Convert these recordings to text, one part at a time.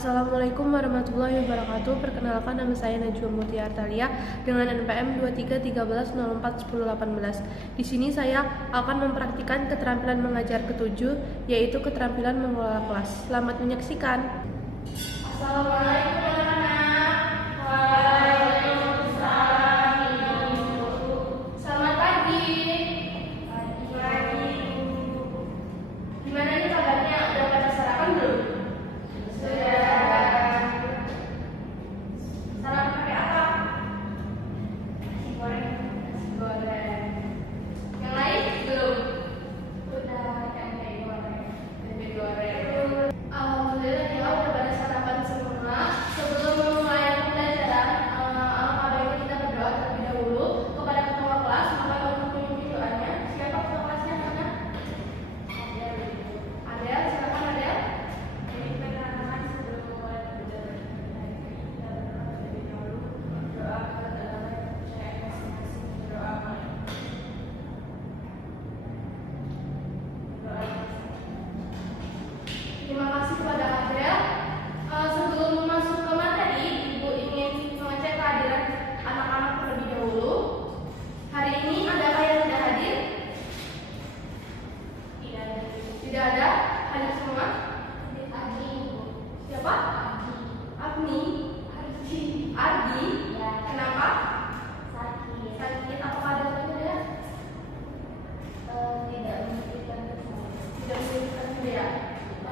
Assalamualaikum warahmatullahi wabarakatuh. Perkenalkan, nama saya Najwa Mutia Artalia dengan NPM 2313041018. Di sini saya akan mempraktikkan keterampilan mengajar ketujuh, yaitu keterampilan mengelola kelas. Selamat menyaksikan. Assalamualaikum anak-anak. Waalaikumsalam Ibu. Selamat pagi. Pagi. Gimana nih kabarnya? Udah pada sarapan belum? Sudah. Sarapan pakai apa? Nasi goreng. Nasi goreng. Yang lain belum? Udah. Tempe goreng. Tempe goreng. Alhamdulillah ya, udah pada sarapan semua. Sebelum memulai pembelajaran, alangkah baiknya kita berdoa terlebih dahulu kepada ketua kelas. Maka untuk memimpin doanya, siapa ketua kelasnya sana? Adel, silakan Adel. Perkenalkan, sebelum memulai pembelajaran kita berdoa terlebih dahulu. Doa kepada Allah yang percaya masing-masing berdoa. Terima kasih kepada Adel. Sebelum masuk ke materi, Ibu ingin mengecek kehadiran anak-anak terlebih dahulu. Hari ini adakah yang tidak hadir? Tidak ada. Tidak ada? Hadir semua? Adi. Siapa? Adi. Agni. Ardi. Ardi. Ya. Kenapa? Sakit. Sakit. Apakah ada saja? Tidak membutuhkan kesan. Tidak membutuhkan ya.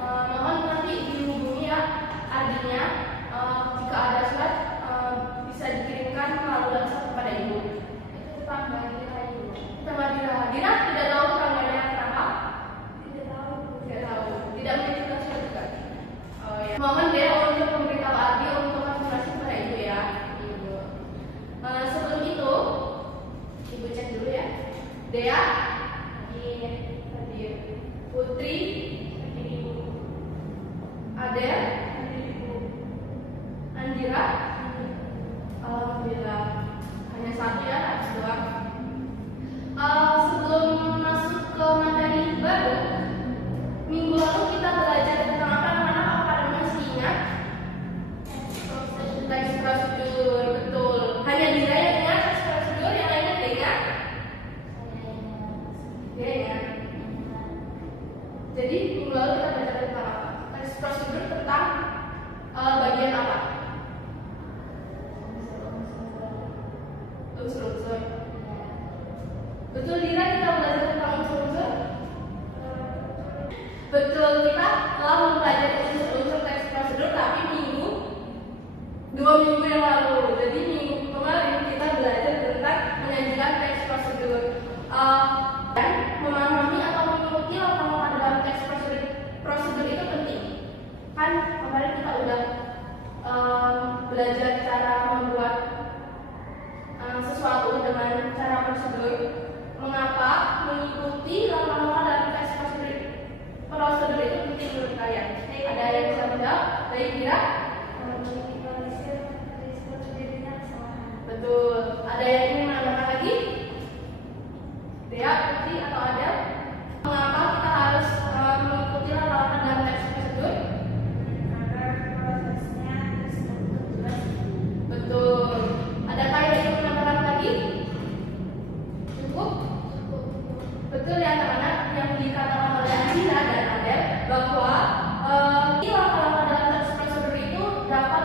Mohon nanti dihubungi ya Ardinya. Jika ada surat bisa dikirimkan melalui WhatsApp kepada Ibu. Itu tetangga Dira Ibu. Tetangga Dira tidak tahu tetangganya kenapa? Tidak tahu. Tidak tahu. Tidak membutuhkan surat juga. Oh ya. Mohon deh untuk memberitahu Ardi untuk konfirmasi kepada Ibu ya. Ibu. Sebelum itu Ibu cek dulu ya. Dea. Hadir. Hadir. Putri. Adel, Andira, alhamdulillah hanya satu ya, habis doang. Sebelum masuk ke materi baru, minggu lalu kita belajar tentang apa anak-anak? Apakah masih ingat? Teks prosedur, betul. Hanya Dira yang ingat teks prosedur, yang lainnya tidak ingat? Dia ingat. Jadi minggu lalu kita belajar tentang apa? Prosedur tentang bagian apa? Unsur-unsur. Betul Dira, kita belajar tentang unsur-unsur? Betul, kita telah mempelajari unsur-unsur teks prosedur tapi dua minggu yang lalu. Jadi minggu kemarin kita belajar tentang menyajikan teks prosedur. Dan memahami atau mengikuti langkah-langkah dalam teks prosedur itu penting. Kan kemarin kita udah belajar cara membuat sesuatu dengan cara prosedur. Mengapa mengikuti langkah-langkah dalam teks prosedur itu penting menurut kalian? Ada yang bisa menjawab? Baik, Dira? Betul. Ada yang ingin menambahkan lagi? Dea, Putri, atau Adel? Mengapa kita harus mengikuti langkah-langkah dalam teks prosedur? Betul. Adakah yang ingin menambahkan lagi? Cukup? Betul ya anak-anak, yang dikatakan oleh Andira dan Adel bahwa langkah-langkah dalam teks prosedur itu dapat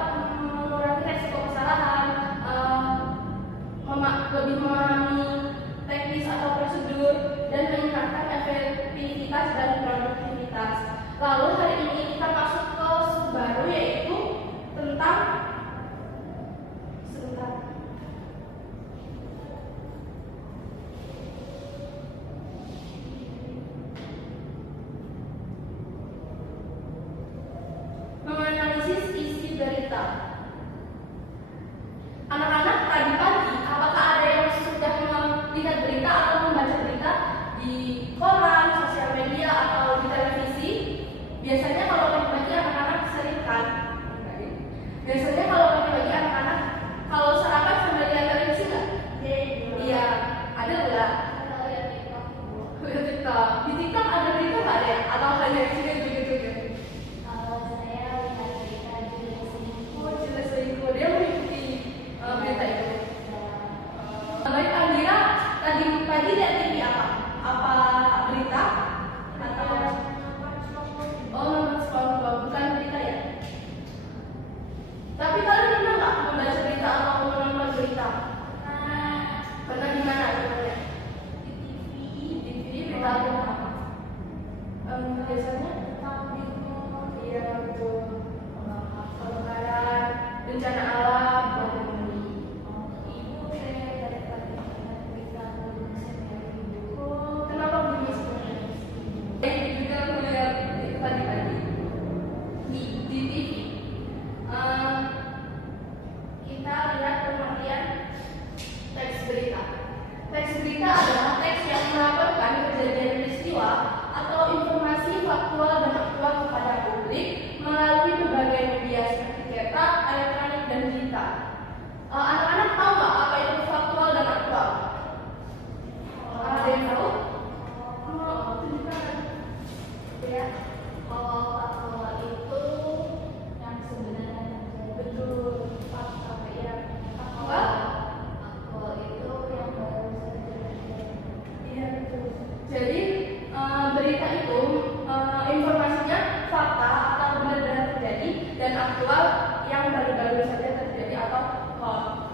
dan aktual yang baru-baru saja terjadi atau hoax.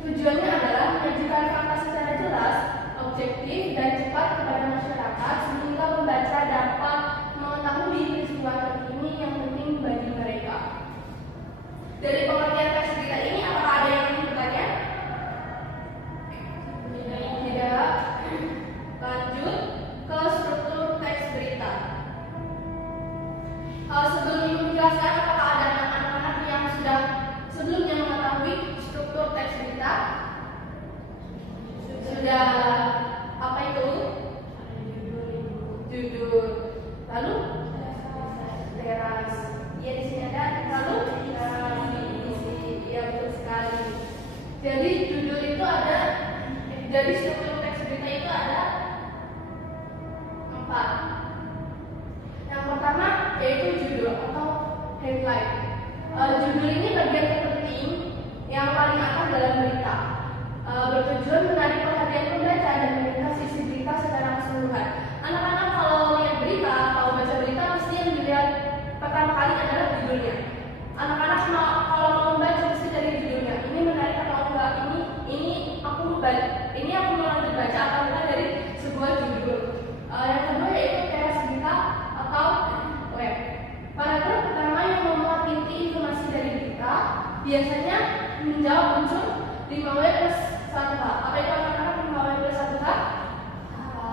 Tujuannya adalah menyajikan fakta secara jelas, objektif, dan cepat kepada masyarakat sehingga pembaca dapat mengetahui peristiwa terkini yang penting bagi mereka. Dari pengertian teks berita ini, apakah ada yang ingin bertanya? Tidak. Lanjut ke struktur teks berita. Sebelum menjelaskan, apakah ada anak-anak yang sudah sebelumnya mengetahui struktur teks berita? Sudah. Apa itu? Judul. Lalu teras. Ya, di sini ada. Lalu ya, betul sekali. Jadi judul itu ada. Jadi struktur teks berita itu ada 4. Yang pertama yaitu judul atau headline. Judul ini bagian terpenting yang paling atas dalam berita. Bertujuan menarik perhatian pembaca dan meringkas isi berita secara keseluruhan. Anak-anak kalau lihat berita, kalau baca berita pasti yang dilihat pertama kali adalah judulnya. Anak-anak kalau mau membaca pasti dari judulnya. Ini menarik atau enggak? Ini aku mau lanjut baca atau enggak dari sebuah judul. Yang kedua yaitu teras berita atau web. Paragraf pertama yang memuat inti informasi dari berita biasanya menjawab unsur 5W plus 1H. Apa itu anak-anak 5W plus 1H?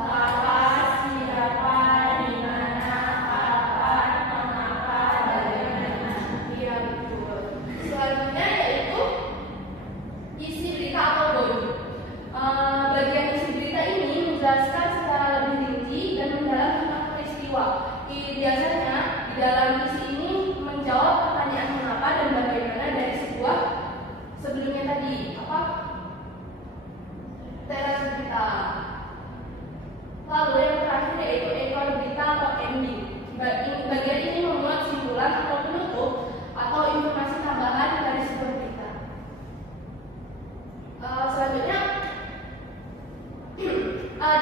Apa, siapa, di mana, kapan, mengapa, bagaimana. Iya, betul. Selanjutnya yaitu isi berita atau body. Bagian isi berita ini menjelaskan secara lebih rinci dan mendalam tentang peristiwa. Biasanya di dalam isi ini menjawab pertanyaan mengapa dan bagaimana dari sebuah sebelumnya tadi apa? Teras berita. Lalu yang terakhir yaitu ekor berita atau ending. Bagian ini memuat simpulan atau penutup atau informasi tambahan dari sebuah berita. Selanjutnya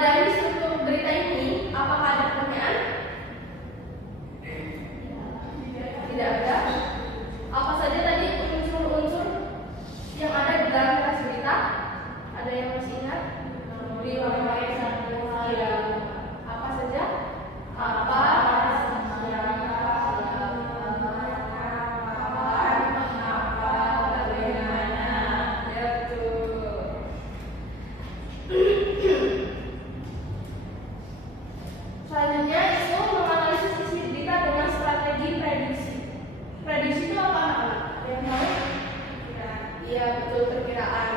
dari struktur berita ini, apakah ada pertanyaan? Tidak ada. Apa saja tadi unsur-unsur yang ada di dalam teras berita? Ada yang masih ingat? Ya. Apa saja? Apa? Selanjutnya itu menganalisis isi berita dengan strategi prediksi. Prediksi itu apa anak-anak? Yang tahu? Iya, betul, perkiraan.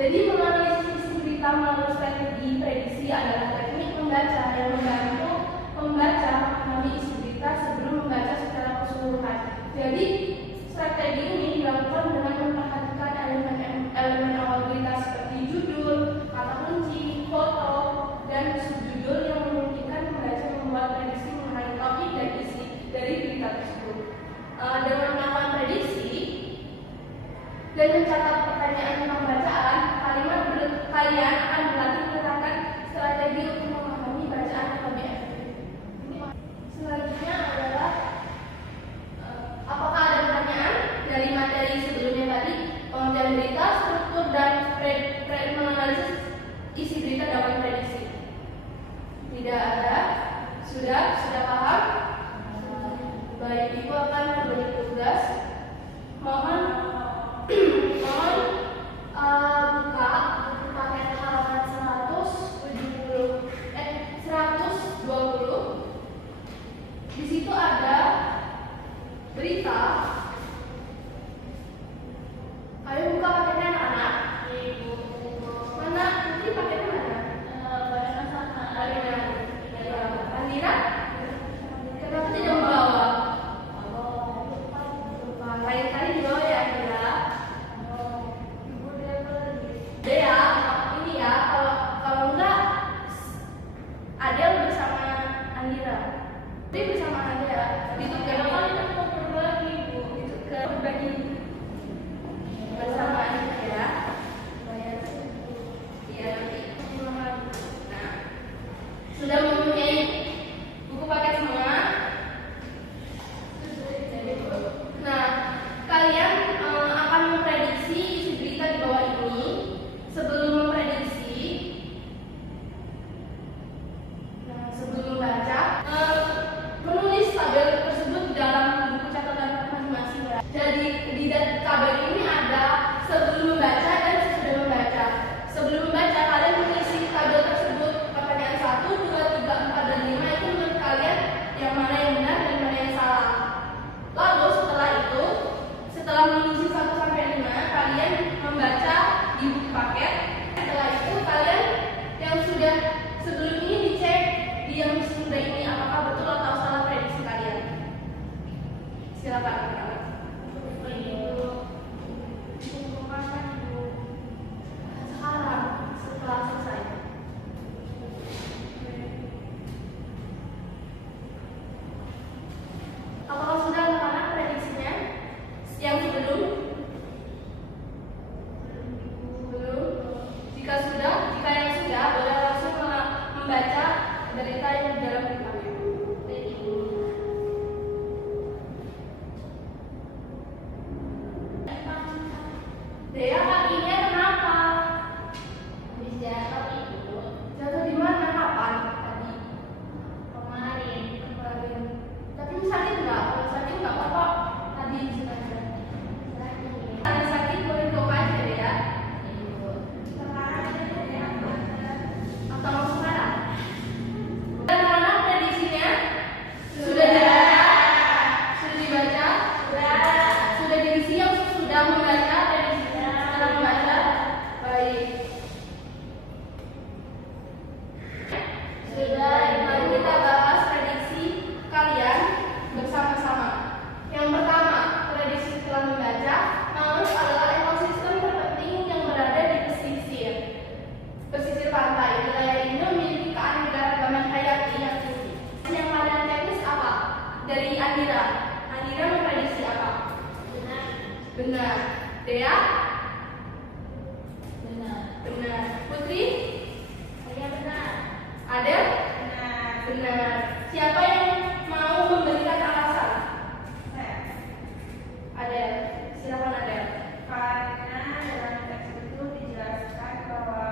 Jadi menganalisis isi berita melalui strategi prediksi adalah teknik membaca yang membantu pembaca memahami isi berita sebelum membaca secara keseluruhan. Jadi strategi ini dilakukan dengan memperhatikan elemen awal berita seperti judul, kata kunci, foto, dan subjudul yang memungkinkan pembaca membuat prediksi mengenai topik dan isi dari berita tersebut. Dengan melakukan prediksi dan mencatat pertanyaan tentang bacaan, kalian akan berlatih menetapkan strategi untuk memahami bacaan yang lebih efektif. Selanjutnya adalah apakah ada pertanyaan dari materi sebelumnya tadi, pengertian berita, struktur dan menganalisis isi berita dalam prediksi? Tidak ada. Sudah paham? Baik, Ibu akan memberi tugas. Mohon buka paket halaman 120. Di situ ada berita. Ayo buka paketnya anak-anak. Mana? Putri paketnya mana? Andira? Kenapa tidak membawa? Lain kali dibawa ya Andira. Silakan. Sekarang setelah selesai. Apakah sudah anak-anak prediksinya? Yang sebelum? Belum. Jika yang sudah, boleh langsung membaca berita yang di dalam bukunya. Dea, kakinya kenapa? Habis jatuh itu. Jatuh di mana? Kapan? Tadi. Kemarin. Tapi sakit nggak? Kalau sakit nggak apa-apa. Tadi saja. Ada sakit boleh coba aja deh ya. Sekarang ya. Atau mau sekarang? Dan mana prediksinya? Sudah dibaca? Sudah dibaca? Sudah diisi yang sudah membaca prediksinya? Setelah membaca? Baik. Sudah, mari kita bahas prediksi kalian bersama-sama. Yang pertama, prediksi setelah membaca, mangrove adalah ekosistem terpenting yang berada di pesisir pantai. Wilayah ini memiliki keanekaragaman hayati yang tinggi. Yang kalian teknis apa? Dari Andira. Andira memprediksi apa? Benar. Dea? Benar. Putri? Saya benar. Adel? Benar. Siapa yang mau memberikan alasan? Adel. Silakan Adel. Karena dalam teks itu dijelaskan bahwa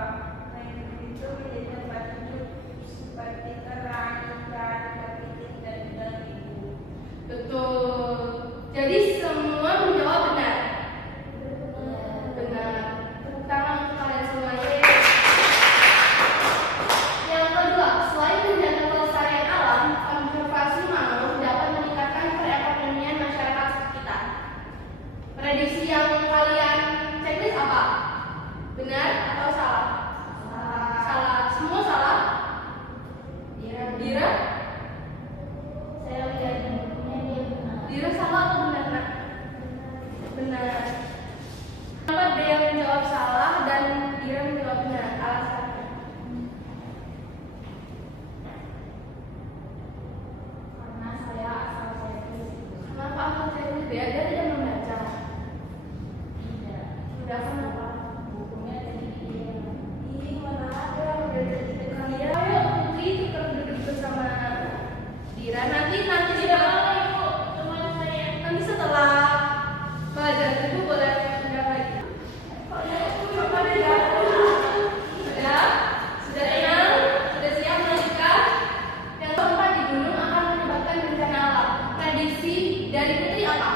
mangrove itu menjadi tempat hidup seperti kerang, ikan, kepiting, dan ibu. Betul. Jadi semua menjawab benar. Benar. Tepuk tangan untuk kalian semua. Yeay. Yang kedua, selain menjaga kelestarian alam, konservasi mangrove dapat meningkatkan perekonomian masyarakat sekitar. Prediksi yang kalian checklist apa? Benar atau salah? Salah. Semua salah? Dira? Saya lihat di bukunya dia benar. Dira salah atau benar? Nak? Benar. Kenapa dia menjawab salah dan Dira menjawab benar? Alasannya? Karena saya asal teknis. Kenapa aku checklist dia? Dia tidak membaca. Tidak. Sudah kenapa? Bukunya dari dia. Ih, mana ada udah jadi kalian. Ayo Putri kita duduk bersama Dira. Nanti nanti setelah belajar itu boleh pindah lagi. Sudah tenang, sudah siap melanjutkan. Yang keempat, di gunung akan menyebabkan bencana alam. Prediksi dari Putri apa?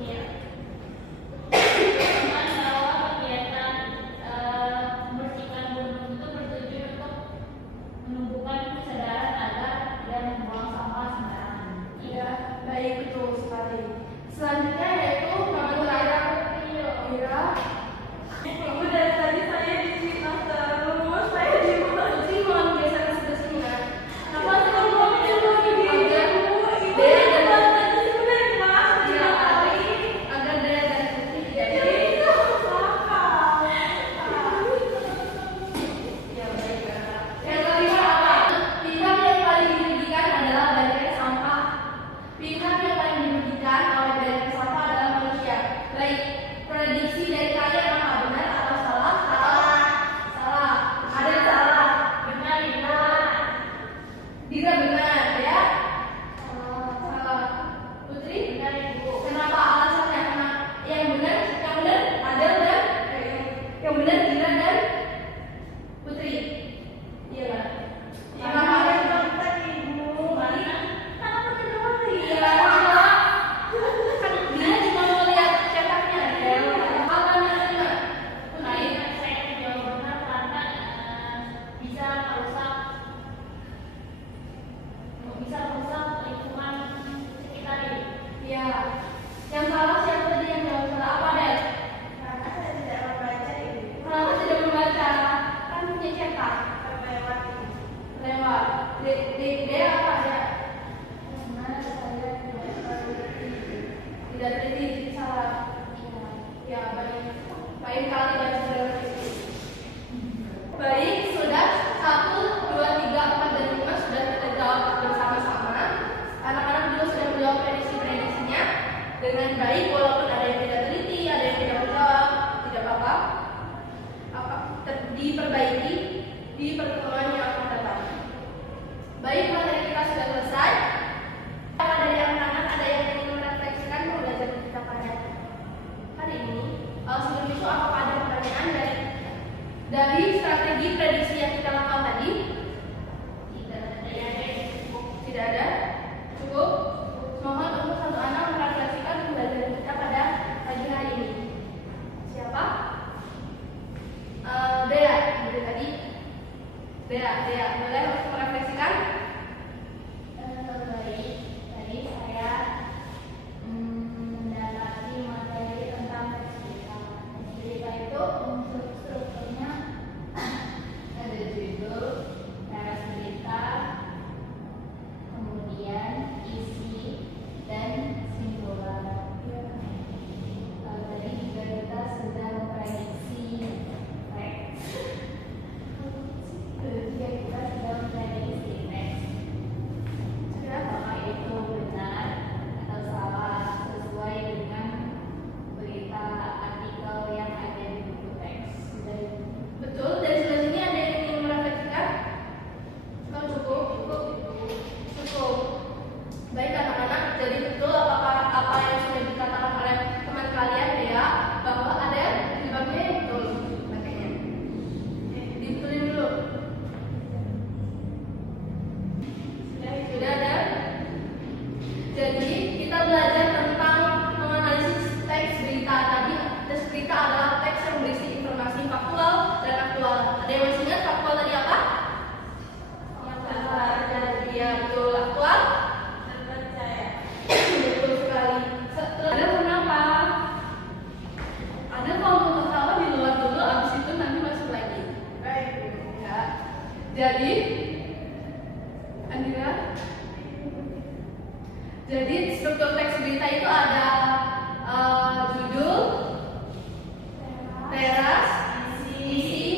Iya. Teman bahwa kegiatan membersihkan gunung itu bertujuan untuk menumbuhkan kesadaran agar tidak membuang sampah sembarangan. Iya, baik, betul sekali. Selanjutnya yaitu nama terakhir Ira. Ibu dari tadi saya di sini terus, saya di mana? Putri mohon geser ke sebelah sini ya. Kenapa Ibu tadi mau coba gini? agar Ibu Dea yang dan mana tadi sebenarnya mas? Iya, agar Dea dan Putri tidak Jadi itu apa? Ya, baik. Yang kelima apa? Pihak yang paling dirugikan adalah banyaknya sampah. Pihak yang paling dirugikan oleh banyaknya sampah adalah manusia. Baik, prediksi dari kalian apa benar atau salah? Salah. Ada yang salah. Benar, benar. Dira benar, ya? Salah. Putri? Benar, Ibu. Kenapa alasannya? Karena yang benar ada dan yang benar Dira dan Putri. Iya kan? Kenapa? Mana? Iya. Kan dia cuma mau lihat cetaknya aja. Apa namanya? Putri. Saya menjawab benar karena bisa merusak lingkungan sekitar ini. Iya. Yang salah siapa tadi yang jawab salah? Apa deh? Karena saya tidak membaca ini. Kenapa tidak membaca? Kan punya cetak. Lewat ini. Lewat. Dia apa ya? Tidak teliti, jadi salah. Ya, baik. Baik kali baca sudah teliti. Baik, sudah 1, 2, 3, 4, dan 5 sudah kita jawab bersama-sama. Anak-anak juga sudah menjawab prediksi-prediksinya dengan baik, walaupun ada yang tidak teliti, ada yang tidak menjawab, tidak apa-apa. Diperbaiki di pertemuan yang akan datang. Baik, materi kita sudah selesai. Apa dari anak-anak ada yang ingin merefleksikan pembelajaran kita pada hari ini? Sebelum itu, apakah ada pertanyaan dari strategi prediksi yang kita lakukan tadi? Tidak ada. Cukup. Mohon untuk satu anak merefleksikan pembelajaran kita pada pagi hari ini. Siapa? Dea, dari tadi. Dea, boleh untuk merefleksikan? Baik, tadi saya mendapati materi tentang teks berita. Teks berita itu untuk strukturnya ada judul, naras berita, kemudian isi dan simpulan. Tadi juga kita sudah memprediksi teks. Kita sudah memprediksi teks. Apakah itu benar atau salah sesuai dengan berita artikel yang ada di buku teks? Betul. Dari sebelah sini ada yang ingin merefleksikan? Kalau cukup. Baik anak-anak, jadi betul apakah apa yang sudah dikatakan oleh teman kalian ya, bahwa ada penyebabnya yang betul. Makanya dibetulin dulu. Sudah ada. Jadi kita belajar tentang menganalisis teks berita tadi. Teks berita adalah teks yang berisi informasi faktual dan aktual. Ada yang masih ingat faktual tadi apa? Ya, betul. Aktual? Terpercaya. Betul sekali. Ada kenapa? Ada kalau mau ketawa di luar dulu, abis itu nanti masuk lagi. Baik. Ya. Jadi, Andira. Jadi struktur teks berita itu ada judul, teras, isi,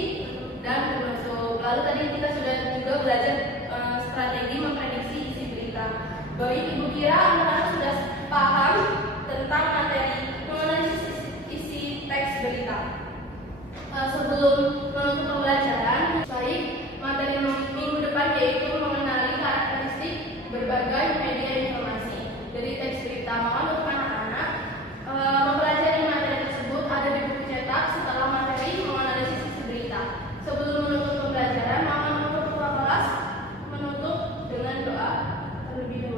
dan penutup. Lalu tadi kita sudah juga belajar strategi memprediksi isi berita. Baik, Ibu kira anak-anak sudah paham tentang materi menganalisis isi teks berita. Sebelum menutup pembelajaran, baik materi minggu depan yaitu mengenali karakteristik berbagai media informasi dari teks berita. Mohon untuk anak-anak mempelajari materi tersebut ada di buku cetak setelah materi menganalisis isi berita. Sebelum menutup pembelajaran, mohon untuk ketua kelas menutup dengan doa terlebih dahulu.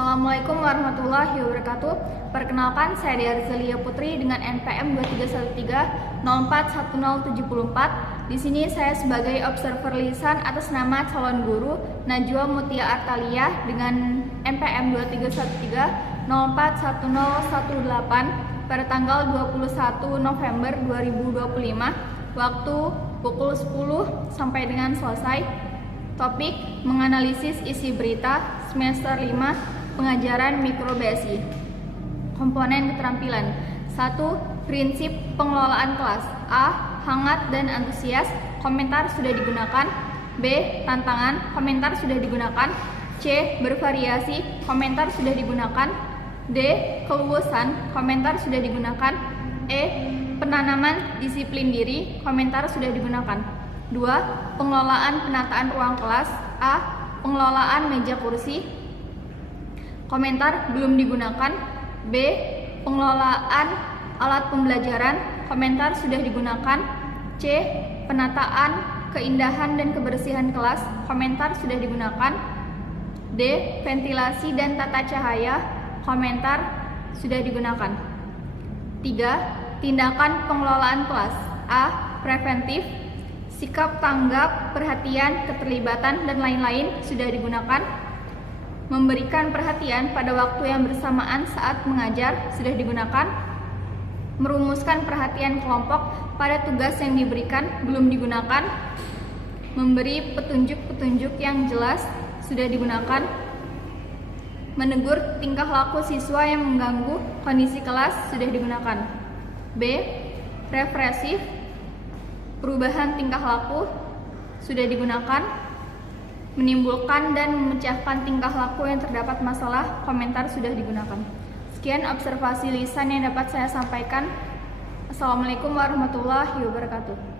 Assalamualaikum warahmatullahi wabarakatuh. Perkenalkan, saya Diarzelia Putri dengan NPM 2313-041074. Di sini saya sebagai observer lisan atas nama calon guru Najwa Mutia Artalia dengan NPM 2313-041018 pada tanggal 21 November 2025, waktu pukul 10 sampai dengan selesai. Topik menganalisis isi berita semester 5 pengajaran mikro BSI. Komponen keterampilan. 1. Prinsip pengelolaan kelas. A. Hangat dan antusias. Komentar sudah digunakan. B. Tantangan. Komentar sudah digunakan. C. Bervariasi. Komentar sudah digunakan. D. Keluasan. Komentar sudah digunakan. E. Penanaman disiplin diri. Komentar sudah digunakan. 2. Pengelolaan penataan ruang kelas. A. Pengelolaan meja kursi. Komentar belum digunakan. B. Pengelolaan alat pembelajaran. Komentar sudah digunakan. C. Penataan keindahan dan kebersihan kelas. Komentar sudah digunakan. D. Ventilasi dan tata cahaya. Komentar sudah digunakan. 3. Tindakan pengelolaan kelas. A. Preventif. Sikap tanggap, perhatian, keterlibatan, dan lain-lain sudah digunakan. Memberikan perhatian pada waktu yang bersamaan saat mengajar sudah digunakan. Merumuskan perhatian kelompok pada tugas yang diberikan belum digunakan. Memberi petunjuk-petunjuk yang jelas sudah digunakan. Menegur tingkah laku siswa yang mengganggu kondisi kelas sudah digunakan. B. Represif. Perubahan tingkah laku sudah digunakan. Menimbulkan dan memecahkan tingkah laku yang terdapat masalah, komentar sudah digunakan. Sekian observasi lisan yang dapat saya sampaikan. Assalamualaikum warahmatullahi wabarakatuh.